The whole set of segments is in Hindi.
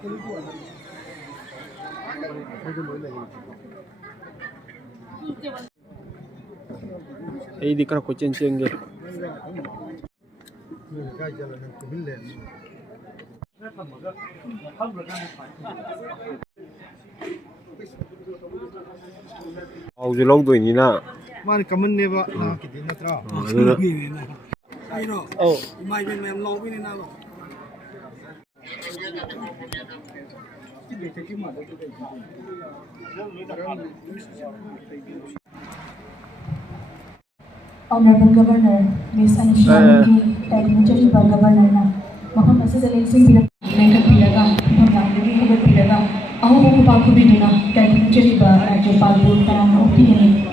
di kara ko chen chen ge au ji long doi ni na man kaman ne ba na ki din na tra ai ro oh mai ben mem lo bi ni na Honorable Governor, Ms. Anisha Miki, Administrative Governor na mafam asida leksing pinag piraga, pamlanggi hubat piraga, ako mo pagkubido na Administrative Rajyapal Board tarang na opinion.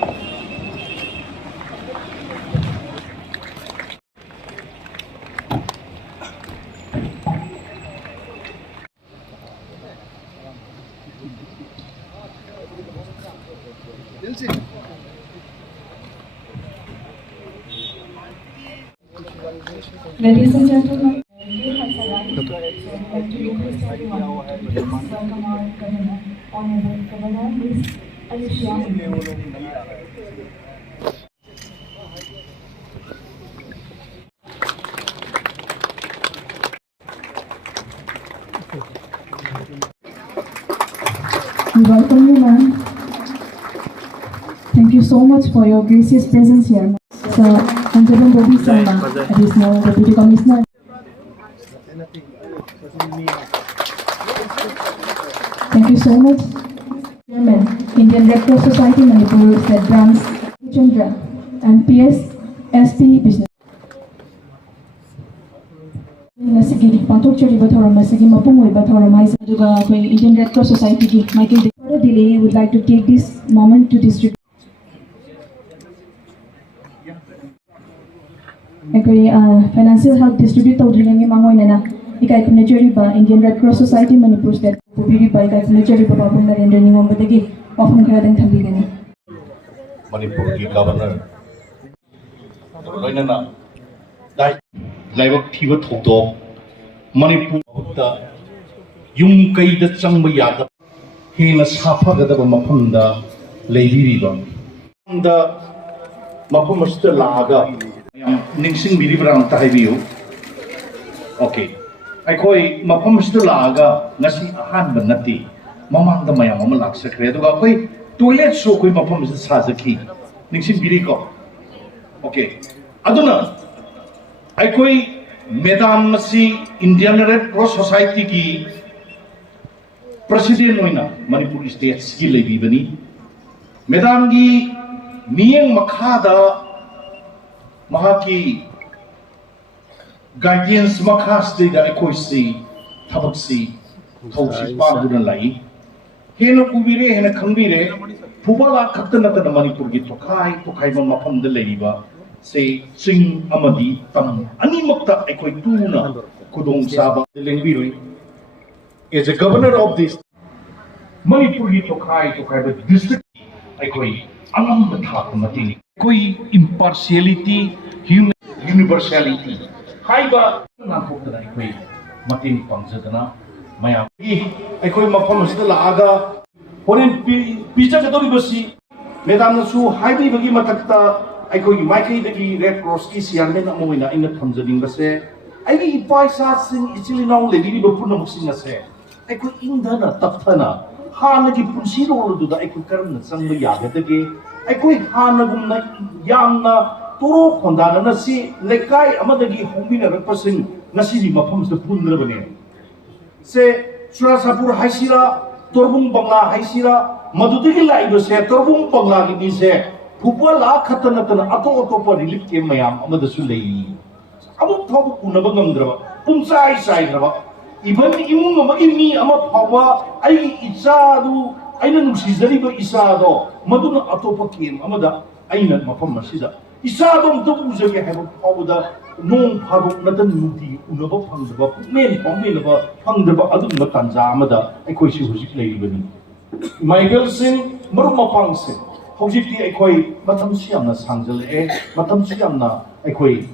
Ladies and gentlemen, you have the right to request everyone to welcome our Governor, Honorable Governor, Ms. Anisha Miki. We welcome you, ma'am. Thank you so much for your gracious presence here. Sir, Honorable Bobby Sharma, Additional Deputy Commissioner. Thank you so much. Chairman, Indian Red Cross Society Manipur State Branch, Chandra, MPS, SP Business. Nasigi Patok Chari Bathoram, Nasigi Mapung Bathoram, Indian Red Cross Society, Michael Delay would like to take this moment to distribute. Financial help distribute tawdringi mangoy na ikay kumnachari ba Indian Red Cross Society Manipur State pupiri ba ikay kumnachari ba Babung Narendra Ningom badagi often karadang thabigani Manipur ki governor loinana dai laibak thiba thokdo Manipur ta yung kai da changba yada hena safa ga da mafam da leibiri ba da mafam asta laga ningsing biri brang tahibiu okay aikoi mafam sta laga ngasi ahan banati mamang da mayam am lak sakre do ga koi toilet so koi mafam sta sajaki ningsing biri ko okay aduna aikoi madam masi Indian Red Cross Society ki president oina Manipur state ski lebi bani madam gi miyeng makhada Mahaki guardians makas de da ekoisi thabaksi thausi paguna lai hena kubire hena khangbire phubala khattana ta Manipur gi tokai mafam de leiba se sing amadi tam ani makta ekoi tuna kudong saba lengbiroi as a governor of this Manipur gi tokai ba district ekoi angam thak mati koi impartiality universality haiba na thokda koi matin pangsadana maya gi koi mafam sida laaga horen pizza ka dori basi medam su haibi bagi matakta koi maikai dagi Red Cross ki siarmen amoina ina thamjading base ai paisa sing ichili naw lediri bapuna muksing ase koi indana tapthana hana gi punsi ro du da koi karam na sang yagadage koi hana gumna yamna toro khondana na si lekai amadagi homina rakpasing nasini mafam sa pundrabane se Surasapur haisira torbung bangla haisira madudigi laiba se torbung bangla gi ni se phupwa la khatana tana ato pa relief ke mayam amadasu lei amu phabu unaba ngamdraba pumsai sai draba iban imung amagi mi ama phawa ai ichadu aina nusizariba isado maduna ato pa kem amada aina mafam masida isadom to uzage haiba phabuda nong phadok natan nuti unaba phangdaba men pangmenaba phangdaba adun matanja amada aikoi si hujik leibani Michael Singh maru mapang se hojikti aikoi matam siamna sangjale matam siamna aikoi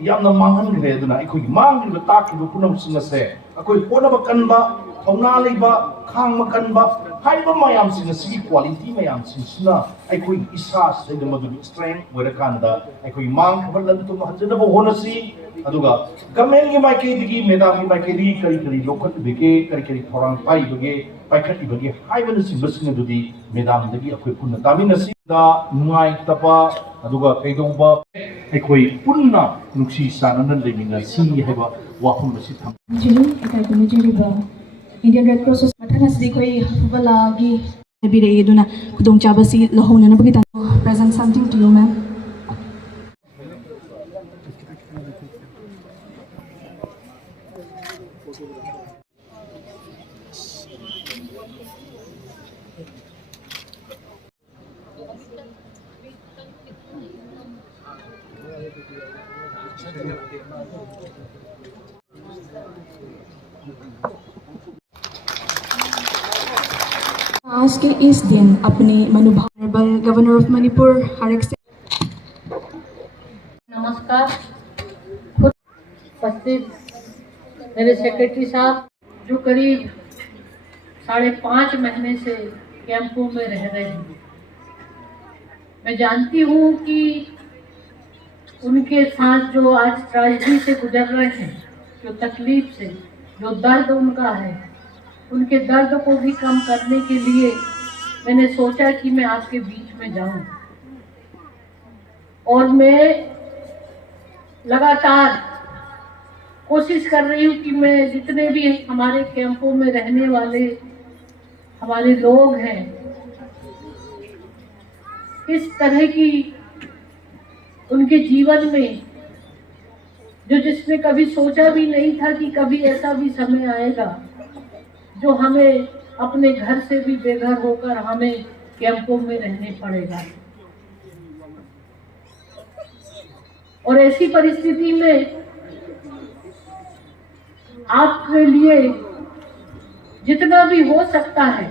yamna mangan gre duna aikoi mangri ba takki ba punam singa se aikoi ponaba kanba थौना लेबा खांग मकनबा हाइबा मयाम सिंह सिगी क्वालिटी मयाम सिंह अखोई इसा से मधु स्ट्रेंथ वरकांदा अखोई मांग खबर लब तुम हजनब होनसी अदुगा गवर्नमेंट की माइकेदगी मेदाम की माइकेदगी करी करी लोकल बिगे करी करी थोरांग पाई बगे पाइखटी बगे हाइबन सिंह दुदी मेदाम दगी अखोई पुन्ना तामिनसी दा नुआई तपा अदुगा कैदोबा अखोई पुन्ना नुक्सी सानन लेमिना सी हैबा वाफम बसी थम जिनु एकाई को मिजिरिबा इंडियन रेड क्रॉस मथन असदी कोई हफबलागी बिरे दुना खुदोंग चाबसी लहोना नबगी ता present something to you ma'am आज के इस दिन अपने मनोभाव गवर्नर ऑफ मणिपुर हरक से नमस्कार। उपस्थित मेरे सेक्रेटरी साहब जो करीब 5.5 महीने से कैंपों में रह रहे हैं, मैं जानती हूँ कि उनके साथ जो आज ट्रेजेडी से गुजर रहे हैं, जो तकलीफ से, जो दर्द उनका है, उनके दर्द को भी कम करने के लिए मैंने सोचा कि मैं आपके बीच में जाऊं और मैं लगातार कोशिश कर रही हूं कि मैं जितने भी हमारे कैंपों में रहने वाले हमारे लोग हैं, इस तरह की उनके जीवन में जो जिसने कभी सोचा भी नहीं था कि कभी ऐसा भी समय आएगा जो हमें अपने घर से भी बेघर होकर हमें कैंपों में रहने पड़ेगा। और ऐसी परिस्थिति में आपके लिए जितना भी हो सकता है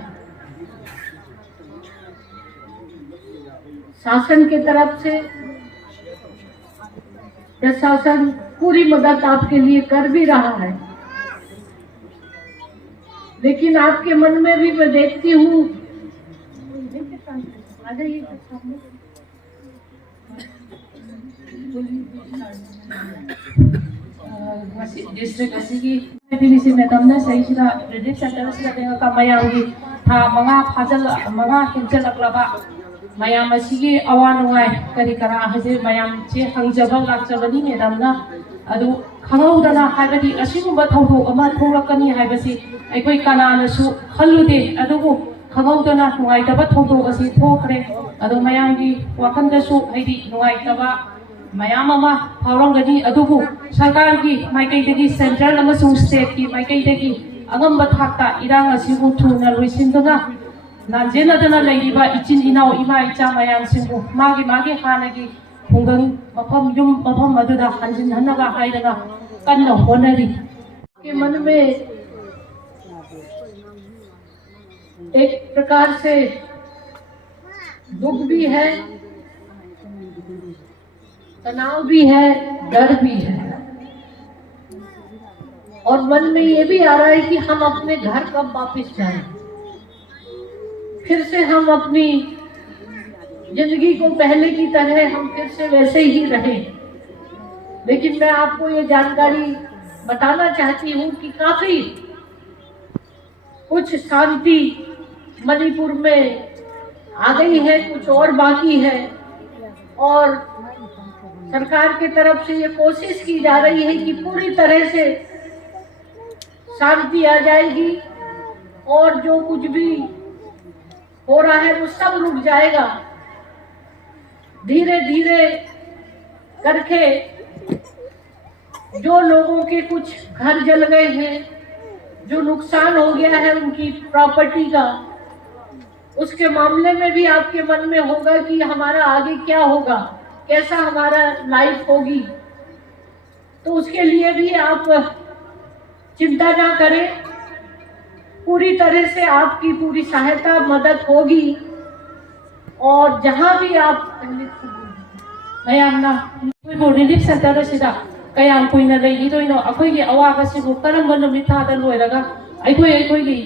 शासन की तरफ से प्रशासन पूरी मदद आपके लिए कर भी रहा है, लेकिन आपके मन में भी मैं देखती हूँ डिस्ट्रिक्ट असगी PDC madam Sahida relief centre का मयामी था मंगा हिंचलक्लबा मयाम असिगी अवा नुंगाई करी करा हजे मयाम चे हंगजब लाक्चबनी मैडम अदु खंगौदना हाइबदी असिगुंबा थौदोक अमा थोरकनी हाइबसी अखोई कनानसु खल्लुदे अदुबु खंगौदना नुंगाइतबा थौदोक असि थोखरे अदु मयामगी वाखंदसु हाइदी नुंगाइतबा मयाम अमा फावरंगनी अदुबु सरकारगी माइकैदगी सेंट्रल अमसुंग स्टेटकी माइकैदगी अगंबा थाक्ता इरांग असिगु थुना लोइसिंदना नाजेनदना लैरिबा इचिन इनाव इमा इचा मयाम सिंगु मागे हानगी खुंगंग मफम युम मफम अदुदा हंजिन हनगा हाइदगा कन्ना होनरी के मन में एक प्रकार से दुख भी है, तनाव भी है, डर भी है, और मन में ये भी आ रहा है कि हम अपने घर कब वापस जाएं, फिर से हम अपनी जिंदगी को पहले की तरह हम फिर से वैसे ही रहें। लेकिन मैं आपको ये जानकारी बताना चाहती हूँ कि काफी कुछ शांति मणिपुर में आ गई है, कुछ और बाकी है, और सरकार की तरफ से ये कोशिश की जा रही है कि पूरी तरह से शांति आ जाएगी और जो कुछ भी हो रहा है वो सब रुक जाएगा। धीरे धीरे करके जो लोगों के कुछ घर जल गए हैं, जो नुकसान हो गया है उनकी प्रॉपर्टी का, उसके मामले में भी आपके मन में होगा कि हमारा आगे क्या होगा, कैसा हमारा लाइफ होगी। तो उसके लिए भी आप चिंता ना करें, पूरी तरह से आपकी पूरी सहायता मदद होगी। और जहां भी आप मयामना रिलीफ सेंटर सिदा कयाम कुइना लेगिदोइनो अखोइगे अवाबसिबु करम नुमित थादा लोइरगा ꯑꯩꯈꯣꯏꯒꯤ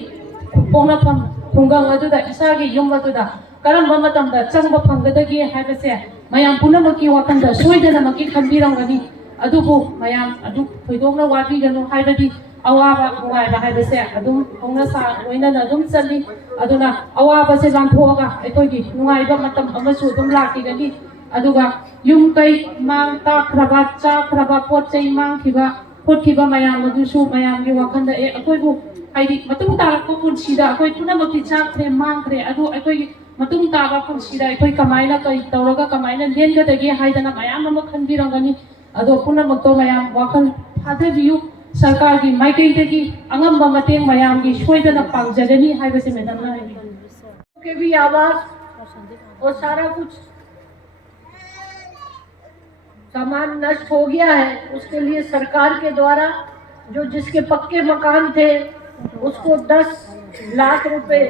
ꯄꯣꯛꯅꯐꯝ ꯈꯨꯡꯒꯪ ꯑꯗꯨꯗ ꯏꯁꯥꯒꯤ ꯌꯨꯝ ꯑꯗꯨꯗ ꯀꯔꯝꯕ ꯃꯇꯝꯗ ꯆꯪꯕ ꯐꯪꯒꯗꯒꯦ ꯍꯥꯏꯕꯁꯦ ꯃꯌꯥꯝ ꯄꯨꯝꯅꯃꯛꯀꯤ ꯋꯥꯈꯜꯗ ꯁꯣꯏꯗꯅꯃꯛꯀꯤ ꯈꯟꯕꯤꯔꯝꯒꯅꯤ ꯑꯗꯨꯕꯨ ꯃꯌꯥꯝ ꯑꯗꯨ ꯊꯣꯏꯗꯣꯛꯅ ꯋꯥꯕꯤꯒꯅꯨ ꯍꯥꯏꯕꯗꯤ ꯑꯋꯥꯕ ꯅꯨꯡꯉꯥꯏꯕ ꯍꯥꯏꯕꯁꯦ ꯑꯗꯨꯝ ꯍꯧꯅ ꯁꯥ ꯂꯣꯏꯅꯅ ꯑꯗꯨꯝ ꯆꯠꯂꯤ ꯑꯗꯨꯅ ꯑꯋꯥꯕꯁꯦ ꯂꯥꯟꯊꯣꯛꯑꯒ ꯑꯩꯈꯣꯏꯒꯤ ꯅꯨꯡꯉꯥꯏꯕ ꯃꯇꯝ ꯑꯃꯁꯨ ꯑꯗꯨꯝ ꯂꯥꯛꯈꯤꯒꯅꯤ ꯑꯗꯨꯒ ꯌꯨꯝ ꯀꯩ ꯃꯥꯡ ꯇꯥꯛꯈ꯭ꯔꯕ ꯆꯥꯈ꯭ꯔꯕ ꯄꯣꯠ ꯆꯩ ꯃꯥꯡꯈꯤꯕ ꯈꯣꯠꯈꯤꯕ ꯃꯌꯥꯝ ꯑꯗꯨꯁꯨ ꯃꯌꯥꯝꯒꯤ ꯋꯥꯈꯜꯗ ꯑꯩꯈꯣꯏꯕꯨ ꯍꯥꯏꯗꯤ ꯃꯇꯨꯡ ꯇꯥꯔꯛꯄ ꯄꯨꯟꯁꯤꯗ ꯑꯩꯈꯣꯏ ꯄꯨꯝꯅꯃꯛꯇꯤ ꯆꯥꯈ꯭ꯔꯦ ꯃꯥꯡꯈ꯭ꯔꯦ ꯑꯗꯨ ꯑꯩꯈꯣꯏꯒꯤ ꯃꯇꯨꯡ ꯇꯥꯕ ꯄꯨꯟꯁꯤꯗ ꯑꯩꯈꯣꯏ ꯀꯃꯥꯏꯅ ꯀꯔꯤ ꯇꯧꯔꯒ ꯀꯃꯥꯏꯅ ꯂꯦꯟꯒꯗꯒꯦ ꯍꯥꯏꯗꯅ ꯃꯌꯥꯝ ꯑꯃ ꯈꯟꯕꯤꯔꯝꯒꯅꯤ ꯑꯗꯣ ꯄꯨꯝꯅꯃꯛꯇꯣ ꯃꯌꯥꯝ ꯋꯥꯈꯜ ꯊꯥꯗꯕꯤꯌꯨ सरकार की माइकई अंगम मतें मयाम की सोईदना पांगजगनी है वैसे मैडम ना के भी आवाज और सारा कुछ सामान नष्ट हो गया है उसके लिए सरकार के द्वारा जो जिसके पक्के मकान थे उसको 10 लाख रुपए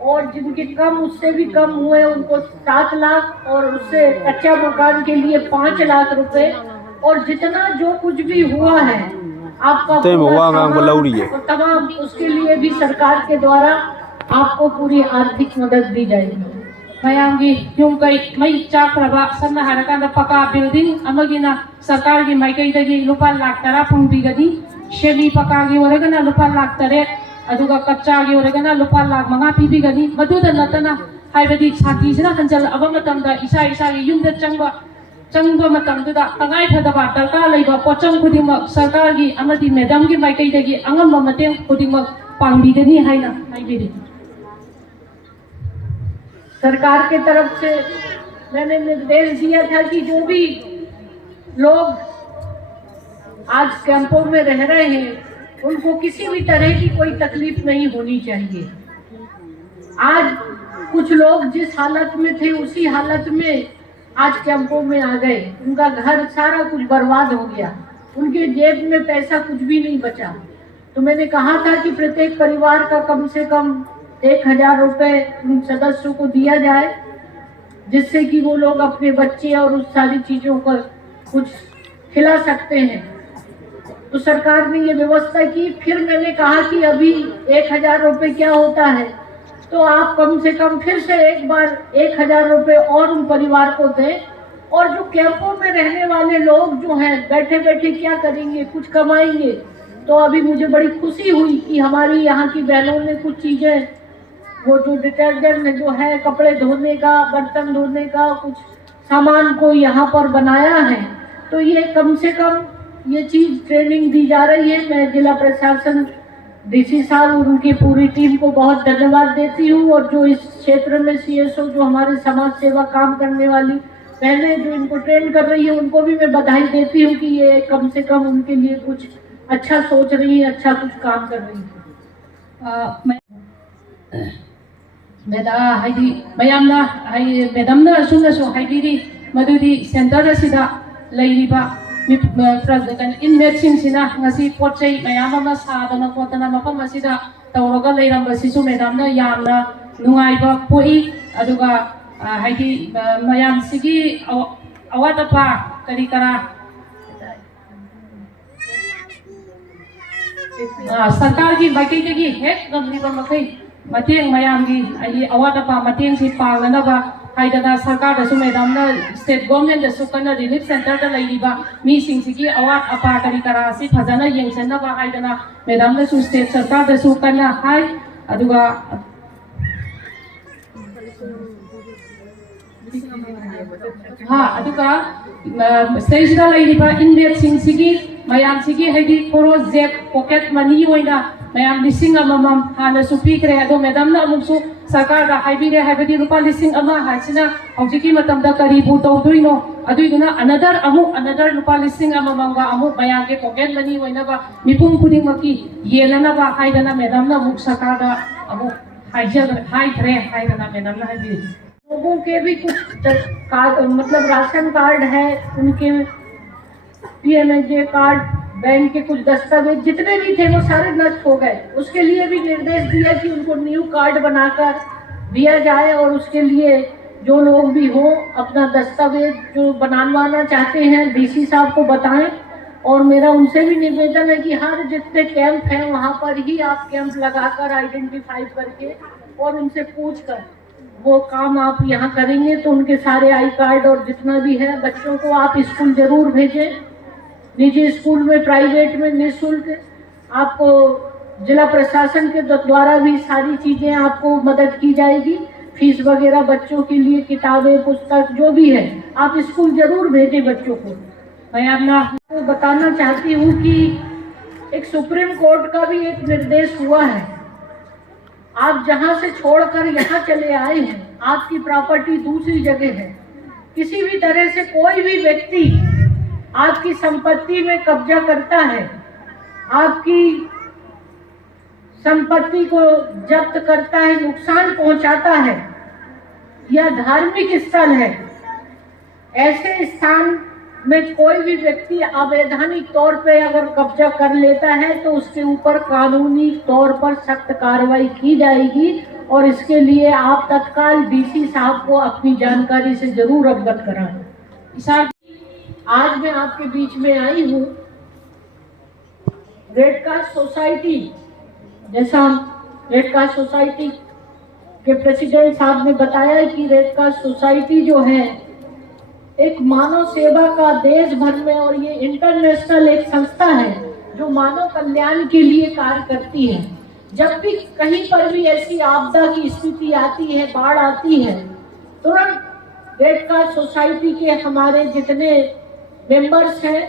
और जिनके कम उससे भी कम हुए उनको 7 लाख और उससे कच्चा मकान के लिए 5 लाख रुपए और जितना जो कुछ भी हुआ है आपका तमाम उसके लिए भी सरकार के द्वारा आपको पूरी आर्थिक मदद दी जाएगी मयांगी यूं कई मई चाक्रबा सन्ना हरकांदा पका बिल्डिंग अमगिना सरकार की माइकईदगी लुपा लाख तरा फुंबिगदी शेमी पका की ओरेगना लुपा लाख तरे अदुगा कच्चा की ओरेगना लुपा लाख मंगा पीबिगदी मदुदा नतना हाइबदी छातीसिना हंजल अबा मतमदा इसा की युमदा चंगबा मतमदुदा तंगाई फदबा दरकार लैबा पोचंग खुदिमक सरकार की अमदी मैडम की माइकईदगी अंगम मतें खुदिमक पांगबिगनी हाइना हाइबिदी सरकार के तरफ से मैंने निर्देश दिया था कि जो भी लोग आज कैंपों में रह रहे हैं उनको किसी भी तरह की कोई तकलीफ नहीं होनी चाहिए। आज कुछ लोग जिस हालत में थे उसी हालत में आज कैंपों में आ गए, उनका घर सारा कुछ बर्बाद हो गया, उनके जेब में पैसा कुछ भी नहीं बचा। तो मैंने कहा था कि प्रत्येक परिवार का कम से कम 1000 रुपए उन सदस्यों को दिया जाए जिससे कि वो लोग अपने बच्चे और उस सारी चीजों को कुछ खिला सकते हैं। तो सरकार ने ये व्यवस्था की। फिर मैंने कहा कि अभी 1000 रुपए क्या होता है, तो आप कम से कम फिर से एक बार 1000 रुपए और उन परिवार को दें। और जो कैंपों में रहने वाले लोग जो हैं बैठे बैठे क्या करेंगे, कुछ कमाएंगे। तो अभी मुझे बड़ी खुशी हुई कि हमारी यहाँ की बहनों ने कुछ चीजें, वो जो डिटर्जेंट जो है कपड़े धोने का, बर्तन धोने का कुछ सामान को यहाँ पर बनाया है। तो ये कम से कम ये चीज ट्रेनिंग दी जा रही है। मैं जिला प्रशासन डीसी साहब और उनकी पूरी टीम को बहुत धन्यवाद देती हूँ। और जो इस क्षेत्र में CSO जो हमारे समाज सेवा काम करने वाली बहनें जो इनको ट्रेन कर रही है उनको भी मैं बधाई देती हूँ कि ये कम से कम उनके लिए कुछ अच्छा सोच रही है, अच्छा कुछ काम कर रही है। मेदा हाइदी मयामना हाइ मेडमना असुमनसु हाइदिरी मदुदी सेंटर असिदा लैरिबा इनमेटसिंगसिना ngasi पोचै मयाम अमा सादना कोतना मफम असिदा तौरगा लैरंबसिसु मेडमना यामना नुंगाइबा पोई अदुगा हाइदी मयाम सिगी अवातपा करी करा सरकार की माइकईदगी हेक गमलिबा मखै मतेंग मयाम की अवातपा मतेंग से पांगनबा हाइदना सरकार दसु मैडमना स्टेट गवर्नमेंट दसु कना रिलीफ सेंटर दा लैरिबा मी सिंगसिगी अवात अपा करी करा से फजना येंगसनबा हाइदना मैडमना सु स्टेट सरकार दसु कना हाइ अदुगा हाँ अदुगा स्टेजदा लैरिबा इनमेट सिंगसिगी मयाम सिगी हाइदी कोरो जेक पॉकेट मनी होइना मयाम लिसिंग अमम हाना सुपीक्रे अदो मैडमना अमुसु सरकार दा हाइबिरे हाइबदी रुपा लिसिंग अमा हाइसिना हौजिकी मतमदा करीबु तौदुइनो अदुइदुना अनदर रुपा लिसिंग अममंगा अमु मयाम के पॉकेट मनी होइनाबा मिपुम खुदिंगमकी येलनाबा हाइदना मैडमना मुख सरकार दा अमु हाइथरे हाइदना मैडमना हाइबी लोगों के भी कुछ कार्ड मतलब राशन कार्ड है, उनके PMJ कार्ड, बैंक के कुछ दस्तावेज जितने भी थे वो सारे नष्ट हो गए। उसके लिए भी निर्देश दिया कि उनको न्यू कार्ड बनाकर दिया जाए। और उसके लिए जो लोग भी हो अपना दस्तावेज जो बनवाना चाहते हैं DC साहब को बताएं और मेरा उनसे भी निवेदन है कि हर जितने कैंप हैं वहाँ पर ही आप कैंप लगाकर आइडेंटिफाई करके और उनसे पूछ कर वो काम आप यहाँ करेंगे तो उनके सारे आई कार्ड और जितना भी है बच्चों को आप स्कूल जरूर भेजें। निजी स्कूल में, प्राइवेट में निःशुल्क आपको जिला प्रशासन के द्वारा भी सारी चीज़ें आपको मदद की जाएगी। फीस वगैरह बच्चों के लिए, किताबें, पुस्तक जो भी है आप स्कूल जरूर भेजें बच्चों को। मैं आपको बताना चाहती हूँ कि एक सुप्रीम कोर्ट का भी एक निर्देश हुआ है। आप जहाँ से छोड़कर यहाँ चले आए हैं, आपकी प्रॉपर्टी दूसरी जगह है, किसी भी तरह से कोई भी व्यक्ति आपकी संपत्ति में कब्जा करता है, आपकी संपत्ति को जब्त करता है, नुकसान पहुंचाता है या धार्मिक स्थल है, ऐसे स्थान में कोई भी व्यक्ति अवैधानिक तौर पे अगर कब्जा कर लेता है तो उसके ऊपर कानूनी तौर पर सख्त कार्रवाई की जाएगी और इसके लिए आप तत्काल डीसी साहब को अपनी जानकारी से जरूर अवगत कराएं। आज मैं आपके बीच में आई हूँ रेड क्रॉस सोसाइटी, जैसा रेड क्रॉस सोसाइटी के प्रेसिडेंट साहब ने बताया कि रेड क्रॉस सोसाइटी जो है एक मानव सेवा का देश भर में और ये इंटरनेशनल एक संस्था है जो मानव कल्याण के लिए कार्य करती है। जब भी कहीं पर भी ऐसी आपदा की स्थिति आती है, बाढ़ आती है, तुरंत रेड क्रॉस सोसाइटी के हमारे जितने मेंबर्स हैं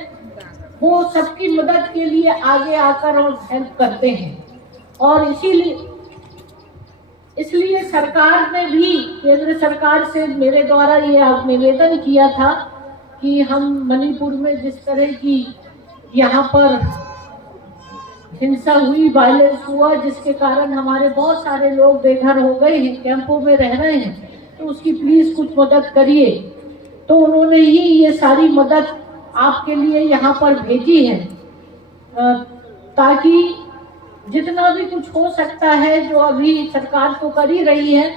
वो सबकी मदद के लिए आगे आकर और हेल्प करते हैं। और इसलिए सरकार ने भी, केंद्र सरकार से मेरे द्वारा ये निवेदन किया था कि हम मणिपुर में जिस तरह की यहाँ पर हिंसा हुई, वायलेंस हुआ, जिसके कारण हमारे बहुत सारे लोग बेघर हो गए हैं, कैंपों में रह रहे हैं, तो उसकी प्लीज कुछ मदद करिए। तो उन्होंने ही ये सारी मदद आपके लिए यहाँ पर भेजी है ताकि जितना भी कुछ हो सकता है, जो अभी सरकार तो कर ही रही है,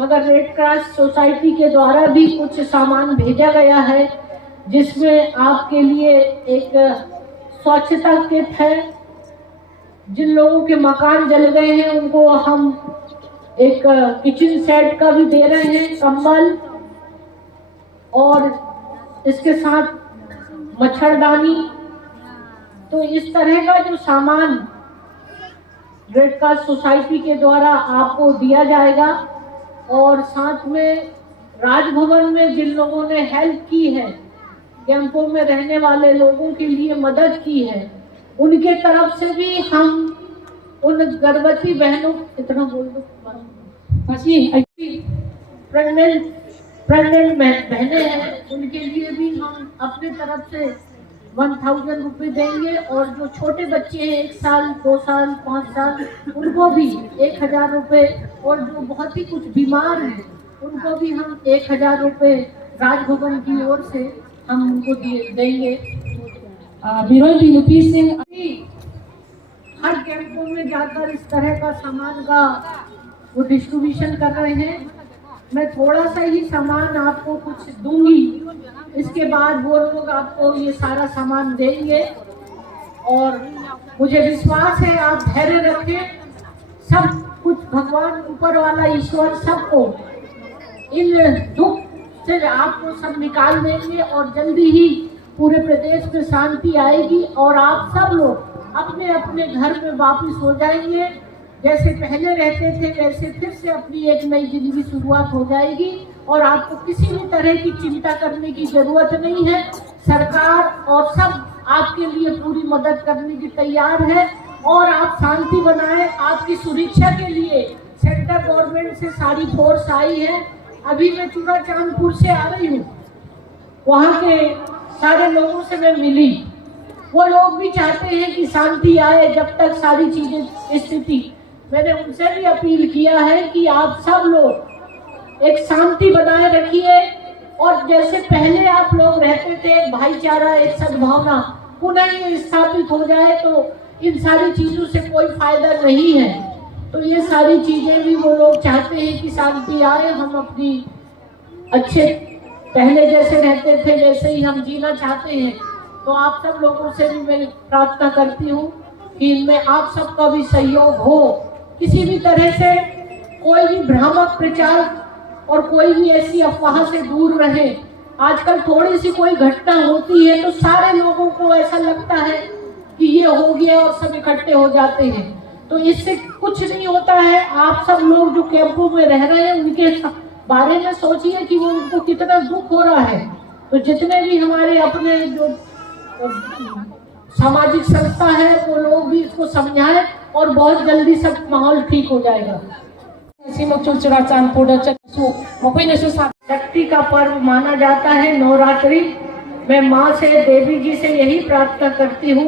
मगर रेड क्रॉस सोसाइटी के द्वारा भी कुछ सामान भेजा गया है जिसमें आपके लिए एक स्वच्छता किट है। जिन लोगों के मकान जल गए हैं उनको हम एक किचन सेट का भी दे रहे हैं, कंबल, और इसके साथ मच्छरदानी। तो इस तरह का जो सामान रेड क्रॉस सोसाइटी के द्वारा आपको दिया जाएगा। और साथ में राजभवन में जिन लोगों ने हेल्प की है, कैंपों में रहने वाले लोगों के लिए मदद की है, उनके तरफ से भी हम उन गर्भवती बहनों, इतना बोल दो, प्रेग्नेंट बहनें हैं, उनके लिए भी हम अपने तरफ से 1000 रुपये देंगे। और जो छोटे बच्चे हैं 1 साल, 2 साल, 5 साल, उनको भी 1000 रुपये। और जो बहुत ही कुछ बीमार हैं उनको भी हम 1000 रुपये राजभवन की ओर से हम उनको देंगे। हर कैंपों में जाकर इस तरह का सामान का वो डिस्ट्रीब्यूशन कर रहे हैं। मैं थोड़ा सा ही सामान आपको कुछ दूंगी, इसके बाद वो लोग आपको ये सारा सामान देंगे। और मुझे विश्वास है, आप धैर्य रखें, सब कुछ भगवान ऊपर वाला ईश्वर सबको इन दुख से आपको सब निकाल देंगे और जल्दी ही पूरे प्रदेश में शांति आएगी और आप सब लोग अपने अपने घर में वापस हो जाएंगे। जैसे पहले रहते थे वैसे फिर से अपनी एक नई जिंदगी शुरुआत हो जाएगी और आपको किसी भी तरह की चिंता करने की जरूरत नहीं है। सरकार और सब आपके लिए पूरी मदद करने की तैयार है और आप शांति बनाएं। आपकी सुरक्षा के लिए सेंट्रल गवर्नमेंट से सारी फोर्स आई है। अभी मैं चूड़ाचांदपुर से आ रही हूँ, वहाँ के सारे लोगों से मैं मिली। वो लोग भी चाहते हैं कि शांति आए। जब तक सारी चीजें स्थिति, मैंने उनसे भी अपील किया है कि आप सब लोग एक शांति बनाए रखिए और जैसे पहले आप लोग रहते थे, एक भाईचारा, एक सद्भावना पुनः ये स्थापित हो जाए। तो इन सारी चीजों से कोई फायदा नहीं है। तो ये सारी चीजें भी वो लोग चाहते हैं कि शांति आए, हम अपनी अच्छे पहले जैसे रहते थे वैसे ही हम जीना चाहते हैं। तो आप सब लोगों से भी मैं प्रार्थना करती हूँ कि इनमें आप सबका भी सहयोग हो। किसी भी तरह से कोई भी भ्रामक प्रचार और कोई भी ऐसी अफवाह से दूर रहे। आजकल थोड़ी सी कोई घटना होती है तो सारे लोगों को ऐसा लगता है कि ये हो गया और सब इकट्ठे हो जाते हैं, तो इससे कुछ नहीं होता है। आप सब लोग जो कैंपों में रह रहे हैं उनके बारे में सोचिए कि वो उनको कितना दुख हो रहा है। तो जितने भी हमारे अपने जो सामाजिक संस्था है वो लोग भी इसको समझाएं और बहुत जल्दी सब माहौल ठीक हो जाएगा। शक्ति का पर्व माना जाता है नवरात्रि। मैं माँ से, देवी जी से यही प्रार्थना करती हूँ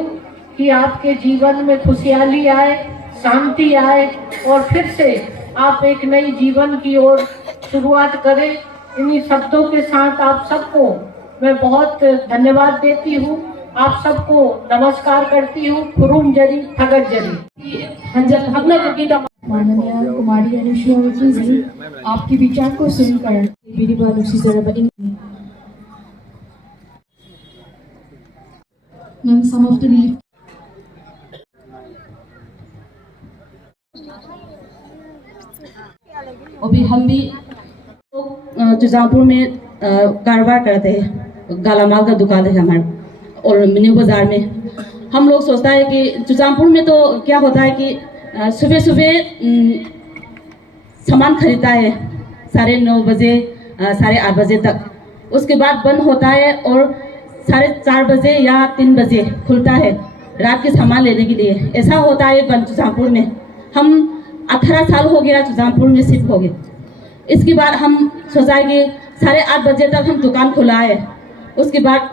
कि आपके जीवन में खुशहाली आए, शांति आए और फिर से आप एक नई जीवन की ओर शुरुआत करें। इन्हीं शब्दों के साथ आप सबको मैं बहुत धन्यवाद देती हूँ। आप सबको नमस्कार करती हूँ। खुरुम जरी ठगत जरी। माननीय कुमारी अनुश्री जी, आपके विचार को सुनकर मेरी बात उसी तरह ma'am some of the leave अभी हम भी जुजापुर में कारोबार करते हैं, गालामाल का दुकान है हमारे और न्यू बाजार में। हम लोग सोचता है कि जुजापुर में तो क्या होता है कि सुबह सुबह सामान खरीदता है 9:30 बजे 8:30 बजे तक, उसके बाद बंद होता है और 4:30 बजे या 3 बजे खुलता है रात के सामान लेने के लिए। ऐसा होता है जुजापुर में। हम 18 साल हो गया जुजापुर में शिफ्ट हो गए। इसके बाद हम सोचा कि 8:30 बजे तक हम दुकान खुला है। उसके बाद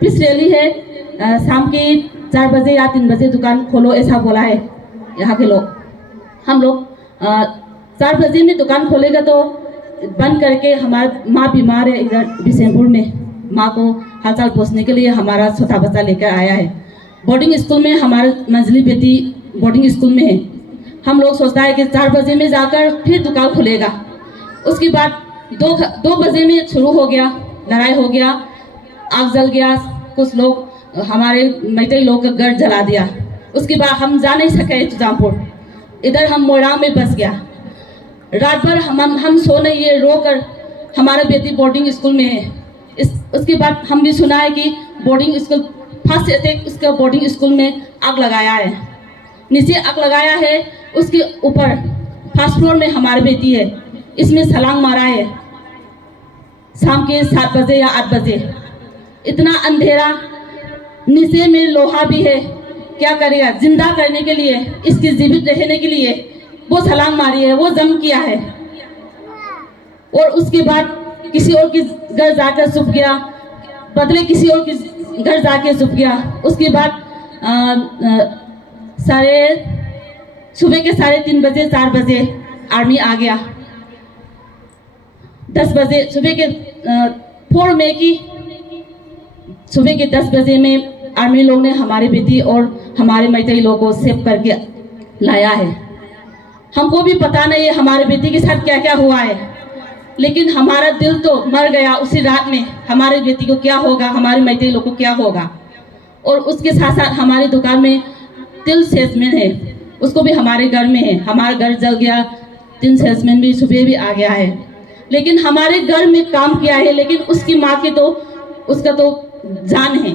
पीस रैली है, शाम के 4 बजे या 3 बजे दुकान खोलो ऐसा बोला है यहाँ के लोग। हम लोग 4 बजे में दुकान खोलेगा तो बंद करके, हमारा माँ बीमार है इधर बिशनपुर में, माँ को हालचाल पूछने के लिए हमारा छोटा बच्चा लेकर आया है। बोर्डिंग स्कूल में हमारी मंझली बेटी बोर्डिंग स्कूल में है। हम लोग सोचता है कि 4 बजे में जाकर फिर दुकान खुलेगा। उसके बाद 2 बजे में शुरू हो गया, लड़ाई हो गया, आग जल गया, कुछ लोग हमारे मैत्री लोग का घर जला दिया। उसके बाद हम जा नहीं सके जुजापुर, इधर हम मोरांग में बस गया। रात भर हम सो नहीं है, रो कर हमारा बेटी बोर्डिंग स्कूल में है। उसके बाद हम भी सुना है कि बोर्डिंग स्कूल फर्स्ट अटैक उसका बोर्डिंग स्कूल में आग लगाया है, नीचे आग लगाया है, उसके ऊपर फर्स्ट फ्लोर में हमारी बेटी है, इसमें छलांग मारा है शाम के 7 बजे या 8 बजे। इतना अंधेरा, नीचे में लोहा भी है, क्या करेगा जिंदा करने के लिए, इसके जीवित रहने के लिए वो छलांग मारी है, वो जम किया है। और उसके बाद किसी और के घर जाकर छुप गया, बदले किसी और के घर जाके छुप गया। उसके बाद सुबह के 3:30 बजे 4 बजे आर्मी आ गया। 10 बजे सुबह के 4 मई की सुबह के 10 बजे में आर्मी लोग ने हमारी बेटी और हमारे मैत्री लोग को सेव करके लाया है। हमको भी पता नहीं है हमारे बेटी के साथ क्या क्या हुआ है, लेकिन हमारा दिल तो मर गया उसी रात में। हमारे बेटी को क्या होगा, हमारे मैत्री लोग को क्या होगा। और उसके साथ साथ हमारी दुकान में तिल सेल्समैन है, उसको भी हमारे घर में है। हमारा घर जल गया, 3 सेल्समैन भी सुबह भी आ गया है। लेकिन हमारे घर में काम किया है, लेकिन उसकी माँ के तो उसका तो जान है।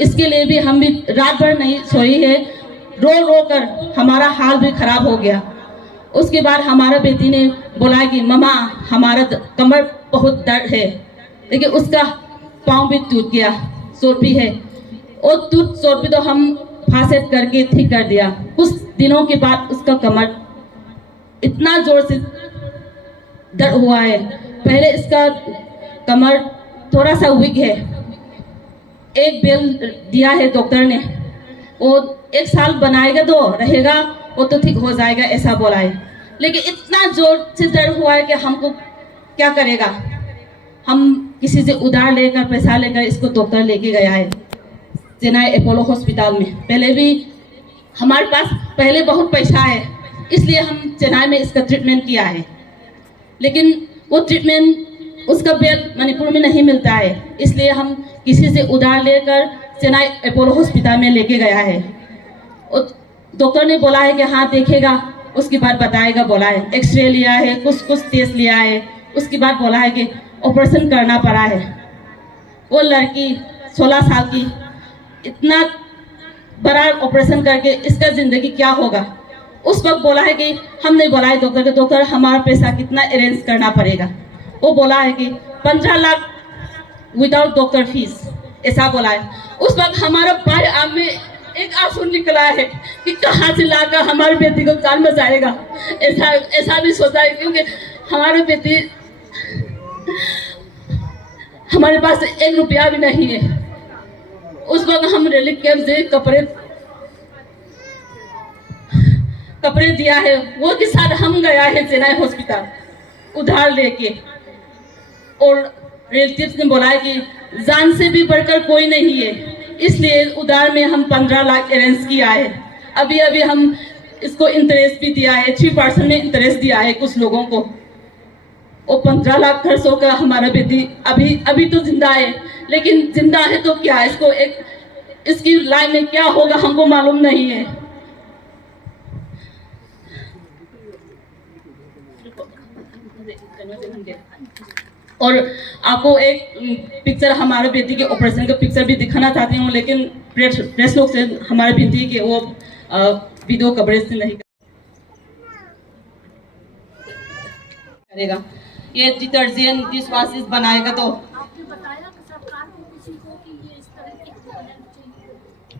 इसके लिए भी हम भी रात भर नहीं सोई है, रो रो कर हमारा हाल भी खराब हो गया। उसके बाद हमारा बेटी ने बोला कि मम्मा हमारा कमर बहुत दर्द है, लेकिन उसका पाँव भी टूट गया, सोरपी है, और सोरपी तो हम फासेट करके ठीक कर दिया। कुछ दिनों के बाद उसका कमर इतना जोर से दर्द हुआ है। पहले इसका कमर थोड़ा सा वीक है, एक बेल दिया है डॉक्टर ने, वो 1 साल बनाएगा तो रहेगा, वो तो ठीक हो जाएगा ऐसा बोला है। लेकिन इतना जोर से दर्द हुआ है कि हमको क्या करेगा। हम किसी से उधार लेकर पैसा लेकर इसको डॉक्टर लेके गया है चेन्नई अपोलो हॉस्पिटल में। पहले भी हमारे पास पहले बहुत पैसा है, इसलिए हम चेन्नई में इसका ट्रीटमेंट किया है। लेकिन वो ट्रीटमेंट उसका बेड मणिपुर में नहीं मिलता है, इसलिए हम किसी से उधार लेकर चेन्नई अपोलो हॉस्पिटल में लेके गया है। डॉक्टर ने बोला है कि हाँ देखेगा, उसके बाद बताएगा बोला है। एक्सरे लिया है, कुछ टेस्ट लिया है, उसके बाद बोला है कि ऑपरेशन करना पड़ा है। वो लड़की 16 साल की इतना बड़ा ऑपरेशन करके इसका ज़िंदगी क्या होगा। उस वक्त बोला है कि हमने बोला है डॉक्टर के, डॉक्टर हमारा पैसा कितना अरेंज करना पड़ेगा। वो बोला है कि 15 लाख विदाउट डॉक्टर फीस, ऐसा बोला है। उस वक्त हमारा भाई आँख में एक आंसू निकला है कि कहाँ से लाकर हमारी बेटी को जान बचाएगा। ऐसा भी सोचा है, क्योंकि हमारी बेटी, हमारे पास 1 रुपया भी नहीं है। उस वक्त हम रिलीफ कैंप से कपड़े दिया है, वो के साथ हम गया है चेन्नई हॉस्पिटल उधार लेके। और रिलेटिव्स ने बोला है कि जान से भी बढ़कर कोई नहीं है, इसलिए उधार में हम 15 लाख अरेंज किया है। अभी हम इसको इंटरेस्ट भी दिया है, 3% में इंटरेस्ट दिया है कुछ लोगों को। वो 15 लाख खर्च होकर हमारा बेटी अभी तो जिंदा है, लेकिन जिंदा है तो क्या, इसको इसकी लाइफ में क्या होगा हमको मालूम नहीं है। और आपको एक पिक्चर हमारे बेटी के ऑपरेशन का पिक्चर भी दिखाना चाहती हूँ, लेकिन प्रेस लोग से हमारे बेटी के वो वीडियो कवरेज से नहीं करेगा। ये डिटर्जेंट डिशवॉशेस बनाएगा तो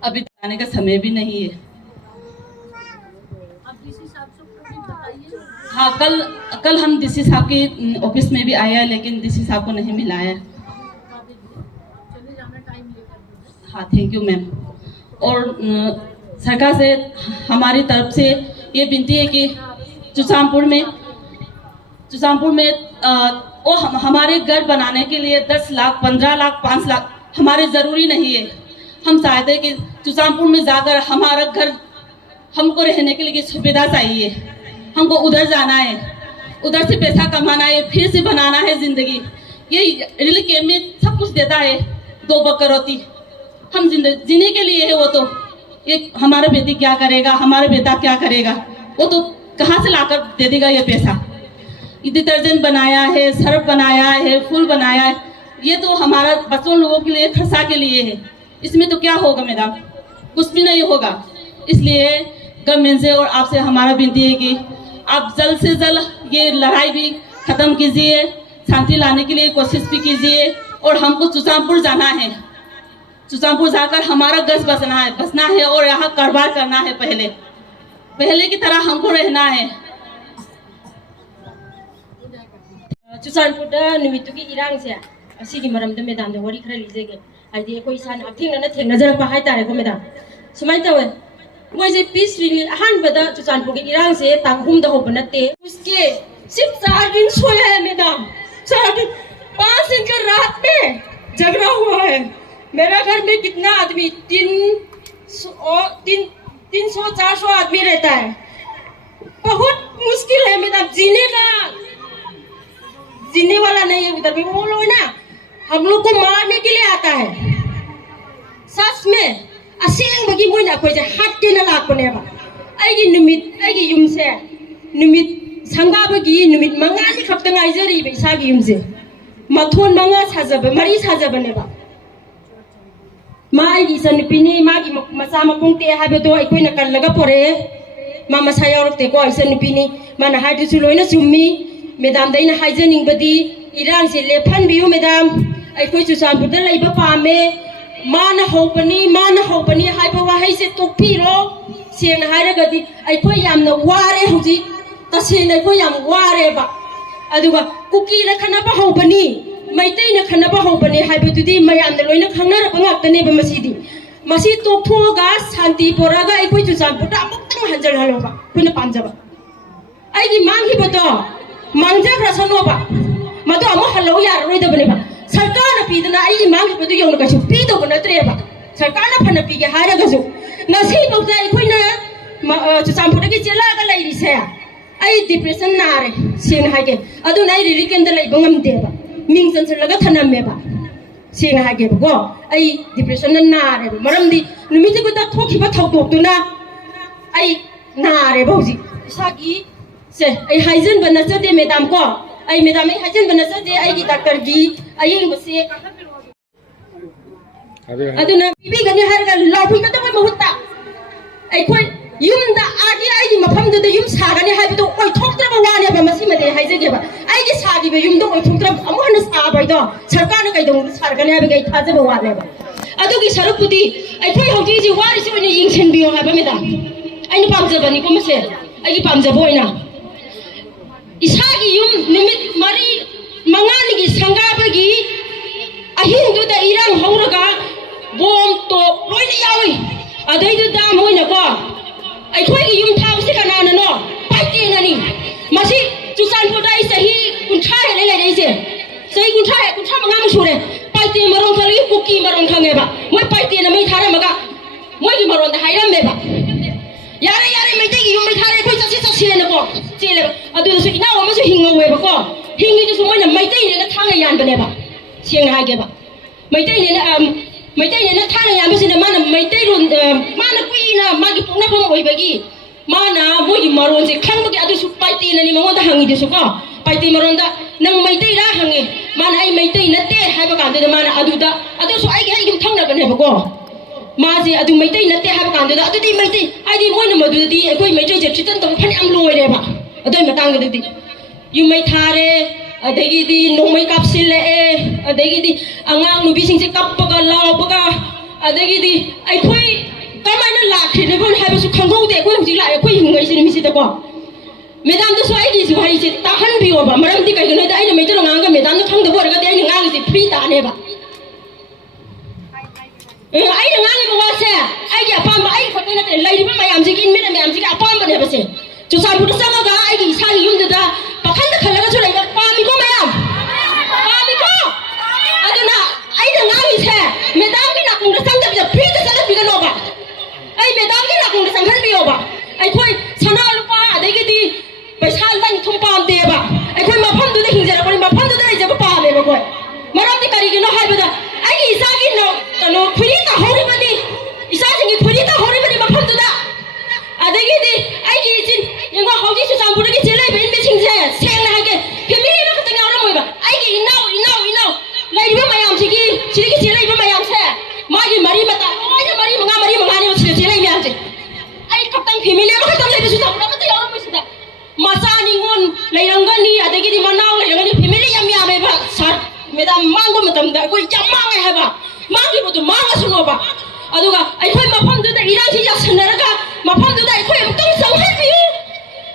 अभी बताने का समय भी नहीं है। हाँ, कल हम डीसी साहब के ऑफिस में भी आए हैं, लेकिन डीसी साहब को नहीं मिला है। हाँ, थैंक यू मैम। और सरकार से हमारी तरफ से ये विनती है कि चुसामपुर में वो हमारे घर बनाने के लिए 10 लाख 15 लाख 5 लाख हमारे ज़रूरी नहीं है। हम चाहते हैं कि चुसामपुर में जाकर हमारा घर, हमको रहने के लिए सुविधा चाहिए। हमको उधर जाना है, उधर से पैसा कमाना है, फिर से बनाना है ज़िंदगी। ये रिलीफ कैंप में सब कुछ देता है, 2 बकर रोटी हम जीने के लिए है। वो तो ये हमारा बेटी क्या करेगा, हमारा बेटा क्या करेगा, वो तो कहाँ से लाकर दे देगा ये पैसा। डिटर्जेंट बनाया है, सर्फ बनाया है, फूल बनाया है, ये तो हमारा बच्चों लोगों के लिए खर्चा के लिए है। इसमें तो क्या होगा मैडम, कुछ भी नहीं होगा। इसलिए गवर्नमेंट से और आपसे हमारा विनती है कि आप जल्द से जल्द ये लड़ाई भी खत्म कीजिए, शांति लाने के लिए कोशिश भी कीजिए। और हमको चुसामपुर जाना है, चुसामपुर जाकर हमारा गस बसना है और यहाँ कारोबार करना है। पहले की तरह हमको रहना है। चुसानपुर निमित्त की इरांग से असीगी मरमद मैदान दे वरी खरा लीजेगे आइदि कोई सान अथिंगना थेंगजरप हाय तारेको मैदान सुमाय तवे मोइजे पीस रिली अहानबदा चुसानपुर की इरांग से तांगहुम द होब नते उसके सिर्फ 4 दिन सोया है मैदान। 4 दिन 5 दिन का रात में झगड़ा हुआ है। मेरा घर में कितना आदमी 300-400 आदमी रहता है। बहुत मुश्किल है मैदान, जीने वाला नहीं है उधर भी। वो लोग ना हम लोग को मारने के लिए आता है। सच में असेंग बगी मोइना कोई जे हाथ के ना लापनेबा आइगी निमित आइगी युमसे निमित संगाबगी निमित मंगानी खप्तंग आइजरी बेसागी युमसे मथोन मंगा साजब मरी साजबनेबा माइगी सनपिनी मागी मसा मपुंगते हाबेतो आइकोइना कल्लगा पोरे मा मसा यावरते को आइसनपिनी माना हाइदुसु लोइना सुम्मी मैदाम दैना हाइजनिंगबदी इरान से लेफन बियो मैदाम आइकोइ चुसानपुर लैबा पामे मान होबनी हाइबा वाहै से तोक्फिरो सेन हाइरगदी आइकोइ यामना वारे हुजी तसेन आइकोइ याम वारेबा अदुगा कुकी ल खनाबा होबनी मैतै न खनाबा होबनी हाइबदुदी मयामना लोइना खंगनारबा ngaktaनेबा मसीदी मसी तोक्थोगा शांति पोरागा आइकोइ चुसानपुर अमुक्तंग हंजल हलोबा कुना पांजबा आइगी मांगिबतो मांगजाग्रा सनोबा मतो अमु हलो यारोइदबनेबा सरकार पीदना आई मांगिबदु यौना कसु पीदोब नत्रेबा सरकार फन पीगे हारगसु नसी बौदा आइकोइना चुसानपुरगी चेलागा लैरिसे आई डिप्रेशन नारे सेन हागे अदुना आई रिलीफ कैंप दा लैबा ngamदेबा Ming चनसलगा थनमेबा Sen Hage बगो ai depression na nare maram di numiti ko ta thoki ba thau tok tu na ai nare ba hoji sagi se ai hygiene bana cha de madam ko ai madam ai hygiene bana cha de ai gi doctor gi ai ngse aduna bibi gani har ga lafi ka ta ba mahutta ai khoi yumda agi ai gi mafam du de yum sagani hai ba to oi thoktra ba wani ba masi mate hai je ba ai gi sagi be yum do oi thoktra amu han sa ba do sarkar na kai dong sarkani ha be kai tha je ba wa le ba adu gi saruk pudi ai khoi hauti ji wari se ni ying chen bi yo ha ba me da ai ni pam je ba ni ko mase ai gi pam je bo ina isagi yum nimit mari mangani gi sanga ba gi ahin du da irang horaga bom to loi ni yawi adai du da moi na ko ai khoi gi yum thau se kana na no pai ti na ni masi chusan pu dai sahi kun tha le le dai se sahi kun tha manga mu sure pai ti marong thali kuki marong thange ba moi pai ti na mai thara maga moi gi maron da hairam me ba yare mai ti gi yum mai thare khoi chasi na ko che le adu su ina wa ma su hinga we ba ko hingi du su moi na mai ti ne na thang yan ba ne ba siang ha ge ba mai ti ne na thang yan ba sin na ma na mai ti run ma na kui na ma gi pung na phom oi ba gi ma na moi gi maron se khang ba gi adu su pai ti na ni ma da hangi du su ko pai ti maron da nang mai ti ra hangi ma na ai mai ti na te ha ba ka de ma na adu su ai gi ai yum thang na ba ne ba ko ma je adu mai ti na te ha ba ka de adu di mai ti ai di moi na ma du di ai koi mai ti je chitan tong phan am loi re ba adu ma tang de di yum mai thare adagi di nong mai kapsil le adagi di angang nubi sing se kap pa law pa adagi di ai khoi kamai na la khri ne bon ha ba su khangau de khoi hujik la khoi hingai sin mi si ta ko madam da so ai di su hai se ta han bi ba maram di kai no da ai na mai ta ngang ga madam da khang da bo ga de ai ngang si free ta ne ba ai na ngang ba wa se ai ya pam ba ai khoi na te lai ba mai am ji kin me na me am ji ka pam ba ne ba se chu sa bu da sang ga ai gi sa ni yum da pakhan da khala ga chu lai ba pam ko mayam pam ko aduna ai da ngang se madam ki na kung da sang da bi free da sala bi ga no ba ai madam ki na kung da sang han bi yo ba ai khoi sana lu pa adai gi di paisa dan thum pam de ba ai khoi ma pham du da hing ja ra ma pham du da ai ja ba pa le ba khoi maram di kari gi no hai ba da ai gi isa gi no kano khuri ta hori ba ni isa sing gi khuri ta hori ba ni ma pham du da adai gi di ai gi jin yang wa hauji su sam bu da gi je lai ba in be sing je seng na ha ge family no ka ta ngaw ra moi ba ai gi inau lai ba mayam si gi je lai ba mayam se ma gi mari mata oi na mari manga ni je lai myam je ai kap tang family ma ka tam lai su ta ba ta yaw mo su da masa ni ngon lai rang ga ni adai gi di manau lai rang ni family yam ya me ba sar madam mang ko matam da koi jam mang ai ha ba mang gi bu tu mang su no ba aduga ai khoi ma pham du da irang si ya sanara ga ma pham du da ai khoi am tong sang han bi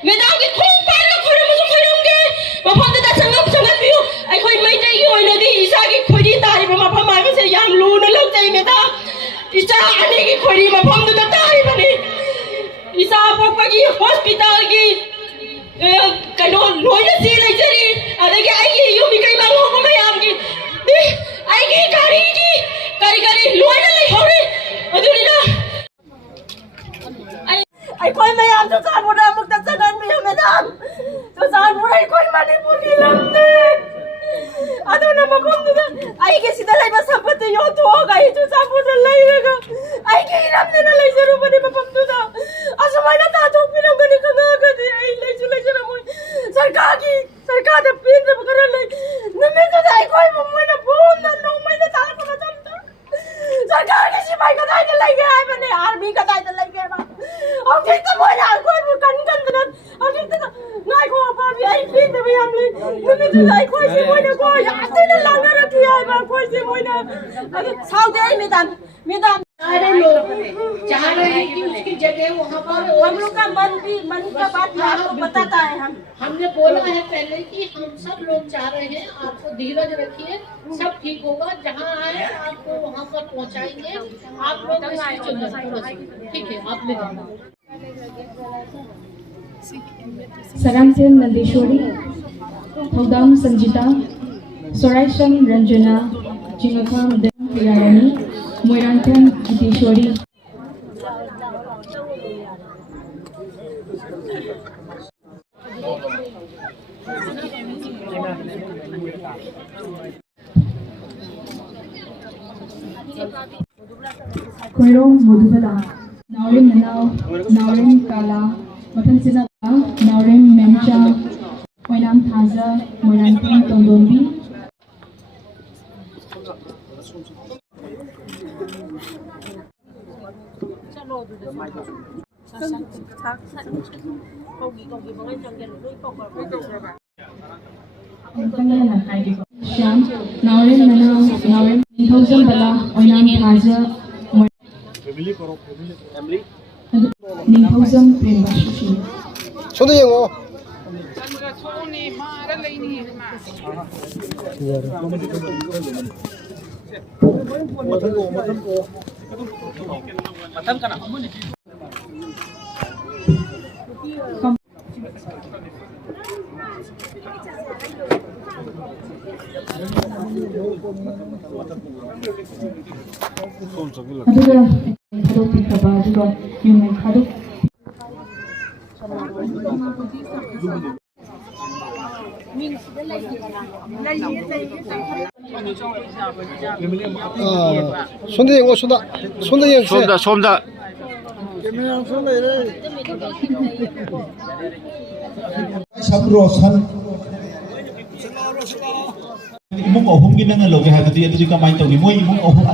madam gi khong pa ra khoi ra mo su khoi ram ge ma pham du da sang han bi ai khoi mai dai gi oi na di isa gi khoi di ta ri ma pham mai ba se yam lu na lam dai me da isa ani gi khoi ri ma pham du da ta ri ba ni isa pok pa gi hospital gi kai no loi na si lai jari ada gi ai gi yu mi kai ma ngo ko mai am gi ai gi kari loi na lai hori adu ni na ai khoi mai am to san mo da muk ta sagan mi madam to san mo ai khoi manipur gi lam ne adu na ma bom da ai gi sida lai ba sapat yo to ga hi to san mo da lai ga ai gi ram ne na lai zaru ba ne ma bom da asmai na ta to pi ram ga ni ka ga de ai lai chu ra mo sarkar da pin da kar lai na me to ai khoi mo mo na bom na no mai na ta ko ta सरकार के सिपाही का दायित्व लेके आए मैंने आर्मी का दायित्व लेके बा और ठीक तो बोला कोई वो कन और ठीक तो नहीं को अब भी आई फिर तो भी हम ले मैंने तो आई कोई से बोले को आते ने लगा रखी है बा कोई से बोले अरे साउ दे मैदान सारे लोग चाह रहे हैं कि उसकी जगह वहाँ पर हम लोग का मन का बात आपको बताता है हमने बोला है पहले कि हम सब लोग चाह रहे हैं आपको धीरज रखिए सब ठीक होगा जहाँ आए आपको वहाँ पर पहुँचाएंगे आप लोग ठीक है आप ले जाना Sarangsen Nandeshwari, Thaudam Sanjita, Soraisham Ranjana, Jingakam Priyarani, Moirangtham Giteshwari. Khoirong Mudubala, Naurim Manau, Naurim Kala, Matan Sinaka, Naurim Memcha, Moinam Thaza, Moinam Ping Tondonbi. Syam, Naurim Manau, Naurim Thousand Bala, Moinam Thaza, Thousand Prembashi. 손도 영어. Aduga khadok pikaba aduga yung khadok 손도 영어 손도 영어. 솜다. Sabrosan imong ohum gina nga loge ha kadi ito ka main tawgi mo imong ohum